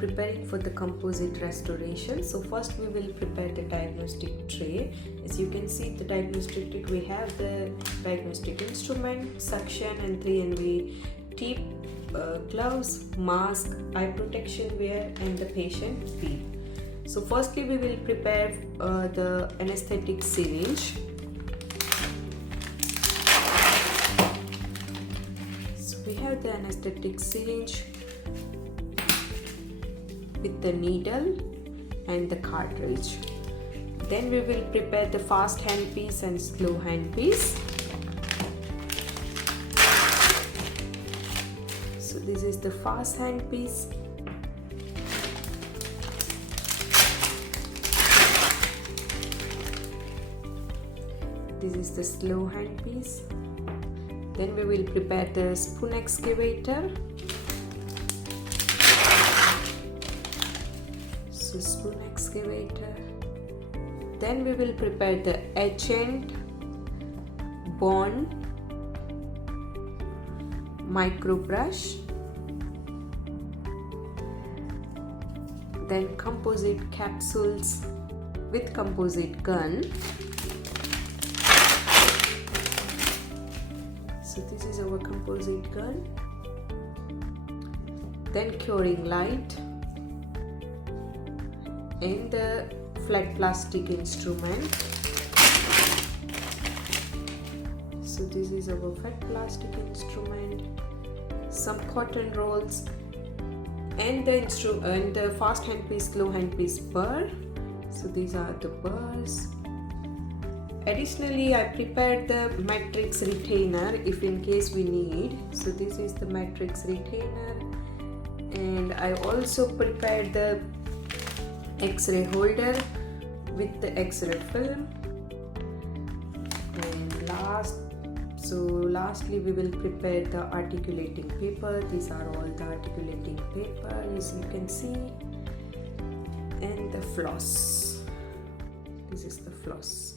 preparing for the composite restoration. So first we will prepare the diagnostic tray. As you can see, the diagnostic tray, we have the diagnostic instrument, suction and 3NV tip, gloves, mask, eye protection wear and the patient bead. So firstly we will prepare the anesthetic syringe. So we have the anesthetic syringe with the needle and the cartridge. Then we will prepare the fast handpiece and slow handpiece. So this is the fast handpiece. This is the slow handpiece. Then we will prepare the spoon excavator. So spoon excavator. Then we will prepare the etch and bond micro brush. Then composite capsules with composite gun. So this is our composite gun. Then curing light and the flat plastic instrument. So this is our flat plastic instrument, some cotton rolls and the fast handpiece, slow handpiece burr. So these are the burrs. Additionally, I prepared the matrix retainer if in case we need. So this is the matrix retainer, and I also prepared the X-ray holder with the X-ray film. And lastly we will prepare the articulating paper. These are all the articulating paper, as you can see, and the floss. This is the floss.